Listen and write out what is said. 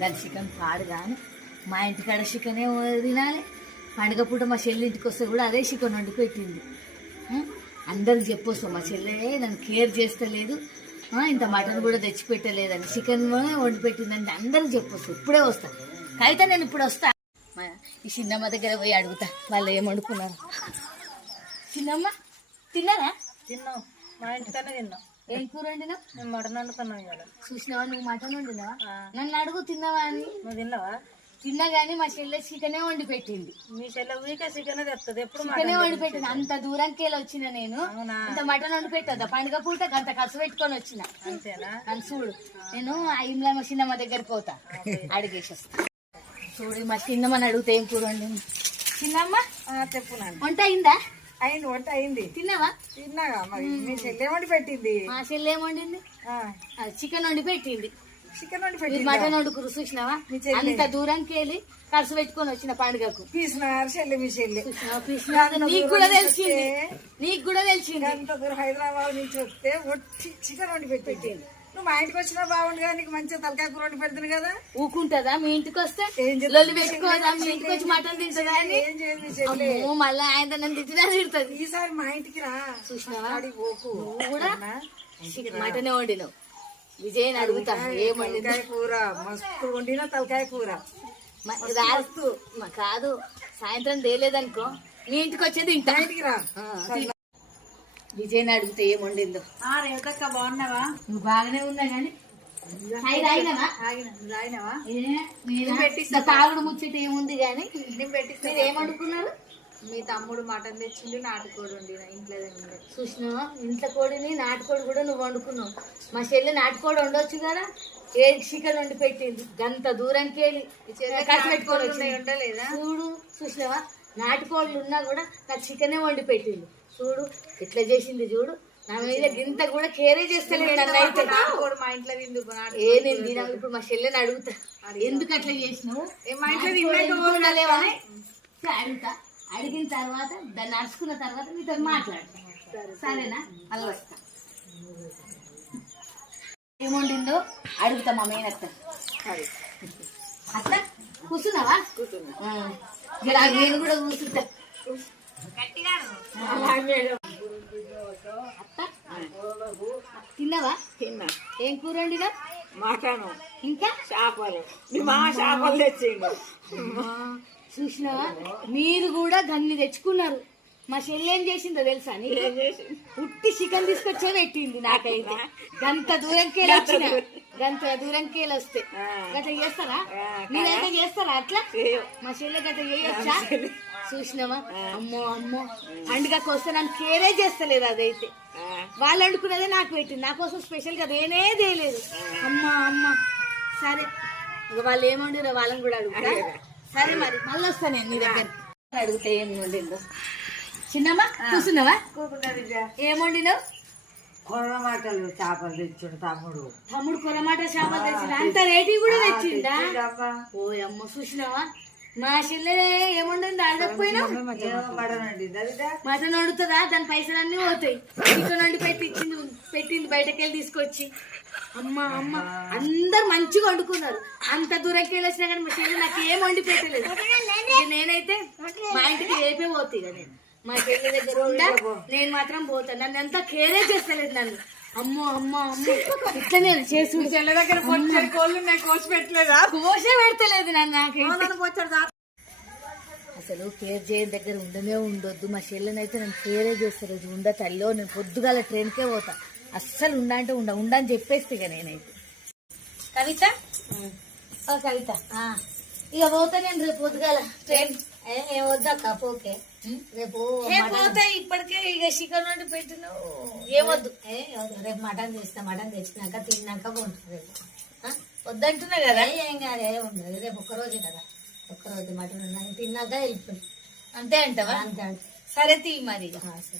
దాని చికెన్ పాడు కానీ మా ఇంటికాడ చికెనే తినాలి. పండుగ పూట మా చెల్లి ఇంటికి వస్తే కూడా అదే చికెన్ వండి పెట్టింది. అందరికి చెప్పొస్తాం మా చెల్లె నన్ను కేర్ చేస్తలేదు, ఇంత మటన్ కూడా తెచ్చిపెట్టలేదని, చికెన్ వండి పెట్టిందని అందరికి చెప్పొస్తాం. ఇప్పుడే వస్తా అయితే నేను ఇప్పుడు వస్తా. ఈ చిన్నమ్మ దగ్గర పోయి అడుగుతా వాళ్ళు ఏం వండుకున్నారు. చిన్నమ్మ తిన్నారా? తిన్నాం, మా ఇంటికన్నా తిన్నాం. ఏం కూర వండినావు? మేము మటన్ వండుకున్నాం ఇవాళ. చూసినావా నువ్వు మటన్ వండినావా? నన్ను అడుగు తిన్నావా అని. నువ్వు తిన్నావా? తిన్నా గానీ మా చెల్లె చికెనే వండి పెట్టింది. మీ చెల్లె ఊరికే చికెన్ తెస్తుంది, ఎప్పుడు చికెనే వండి పెట్టింది. అంత దూరానికి వెళ్ళి వచ్చిన నేను, అంత మటన్ వండి పెట్టదా పండుగ పూట అంత ఖర్చు పెట్టుకొని వచ్చిన. అంతేనా? అని చూడు, నేను ఆ ఇమ్లా మా చిన్నమ్మ దగ్గరికి పోతా, అడిగేసి వస్తా. చూడు మా చిన్నమ్మని అడిగితే ఏం కూర వండింది. చిన్నమ్మ చెప్పున్నాను. వంట అయిందా? అయింది, వంట అయింది. తిన్నావా? తిన్నాగా. మరి మీ చెల్లె వండి పెట్టింది. మా చెల్లె ఏం వండింది? చికెన్ వండి పెట్టింది. చికెన్ వండి పెట్టింది. మటన్ వండుకురు చూసినావా? అంత దూరానికి వెళ్ళి ఖర్చు పెట్టుకొని వచ్చిన పండుగకు. పీసినారు చెల్లె, మీ చెల్లె. నీకు కూడా తెలిసింది, నీకు కూడా తెలిసింది. అంత దూరం హైదరాబాద్ నుంచి వస్తే ఒట్టి చికెన్ వండి పెట్టింది. నువ్వు మా ఇంటికి వచ్చినా బాగుండు కదా, నీకు మంచిగా తలకాయ కూర వండి పెడుతుంది కదా. ఊకుంటదా మీ ఇంటికి వస్తే? లొల్లి పెట్టుకోదా? మీ ఇంటికి వచ్చి మటన్ తింటదా? ఏం చేయదు మీ చెల్లె. మళ్ళీ ఆయన నన్ను తిట్టినా తిడుతుంది. ఈసారి మా ఇంటికి రా. చూసినావా? పోకు. నువ్వు కూడా మటనే వండినావు. విజయ్ అడుగుతా ఏమండి కూర మస్తు వండిన తలకాయ కూర కాదు. సాయంత్రం తేలేదనుకో మీ ఇంటికి వచ్చేది ఇంటి ఇంటికి రా. విజయ్ అడిగితే ఏం వండిందో. రేవతక్క బాగున్నావా? నువ్వు బాగానే ఉన్నా గానీ తాగుడు ముచ్చట ఏముంది గానీ మీరు ఏం వండుకున్నారు? మీ తమ్ముడు మటన్ తెచ్చిండు, నాటుకోడి వండిన ఇంట్లో. చూసినావా? ఇంట్లో కోడిని నాటుకోడి కూడా నువ్వు వండుకున్నావు. మా చెల్లి నాటుకోడి వండొచ్చు కదా, ఏ చికెన్ వండి పెట్టింది. గంత దూరానికి వెళ్ళి ఉండలేదా? చూడు చూసినావా? నాటుకోళ్ళు ఉన్నా కూడా నాకు చికెనే వండి పెట్టింది. చూడు ఎట్లా చేసింది చూడు. నా మీద గింత కూడా కేరే చేస్తలేదు నన్ను అయితే. మా ఇంట్లో ఏ నేను తినాలి. ఇప్పుడు మా చెల్లెని అడుగుతా ఎందుకు అట్లా చేసినావు, మా ఇంట్లో ఉండలేవని అడుగుతా. అడిగిన తర్వాత దాన్ని నడుచుకున్న తర్వాత మీతో మాట్లాడతా. సరేనా? అలా వస్తా. ఏముండిందో అడుగుతా మా మేనత్త. అత్త కూర్చున్నావా? నేను కూడా కూర్చుంటా. అత్త తిన్నావా? తిన్నా. ఏం కూర వండినా? మటను, ఇంకా చేపలు. మా చేపలు తెచ్చిండు. చూసినావా? మీరు కూడా గన్ని తెచ్చుకున్నారు. మా చెల్లి ఏం చేసిందో తెలుసా? ఉట్టి చికెన్ తీసుకొచ్చే పెట్టింది నాకైతే. గంత దూరంకి వెళ్ళి వచ్చిన, గంత దూరంకి వెళ్ళి వస్తే గట్లా చేస్తారా? మీరైతే చేస్తారా అట్లా? మా చెల్లె గట్లా చేయొచ్చా? చూసినావా? అమ్మో అమ్మో పండుగకు వస్తే నన్ను కేరే చేస్తలేదు. అదైతే వాళ్ళు వండుకున్నదే నాకు పెట్టింది. నా కోసం స్పెషల్ గా నేనే తేలేదు. అమ్మా అమ్మ సరే, ఇక వాళ్ళు ఏమండిరో వాళ్ళని కూడా అడుగుతా. సరే మరి మళ్ళీ వస్తా నేను నీ దగ్గర. అడిగితే ఏం వండిందో. చిన్నమ్మ కూర్చున్నావా? ఏం వండినావు? కొర్రమాటలు చేపలు తెచ్చాడు తమ్ముడు. తమ్ముడు కొర్రమాట చేపలు తెచ్చిండు. అంత రేటు కూడా తెచ్చిందా? ఓ అమ్మ చూసినావా? మా చెల్లె ఏముండింది అడగకపోయినా మటన్ వండుతుందా? దాని పైసలు అన్నీ పోతాయి. చికెన్ వండి పెట్టింది బయటకెళ్ళి తీసుకొచ్చి. అమ్మ అమ్మ అందరు మంచిగా వండుకున్నారు. అంత దూరంకి వెళ్ళి వచ్చినా కానీ మా చెల్లె నాకు ఏం వండి పెట్టలేదు. నేనైతే మా ఇంటికి రేపే పోతాయి కదా. నేను మా చెల్లె దగ్గర ఉండా, నేను మాత్రం పోతాను. నన్ను ఎంత కేరే చేస్తలేదు నన్ను. అమ్మో అమ్మో అమ్మో ఇట్లా నేను చేసి చెల్లె దగ్గర కోళ్ళు కోసి పెట్టలేదా? కోసే పెడతలేదు నన్ను. నాకు అసలు కేర్ చేయని దగ్గర ఉండనే ఉండొద్దు. మా చెల్లెనైతే నేను కేరే చేస్తారు. ఉండ తల్లిలో నేను పొద్దుగాల ట్రైన్కే పోతా. అస్సలు ఉండంటే ఉండని చెప్పేస్తే ఇక నేనైతే. కవిత కవిత ఇక పోతా నేను రేపు పొద్దుగాల ట్రైన్. ఏం వద్దక్క పోకే. రేపు పోతే ఇప్పటికే ఇక చికెన్ వండి పెట్టినావు. ఏమొద్దు. రేపు మటన్ చేస్తా. మటన్ తెచ్చినాక తిన్నాక పోతుంది. రేపు వద్దంటున్నా కదా. ఏం కాదు, ఏం ఉండదు. రేపు ఒక్కరోజు కదా, ఒక్కరోజు మటన్ తిన్నాక వెళ్ళిపోయి. అంతే అంటావా? అంతే. సరే తీ మరి. సరే.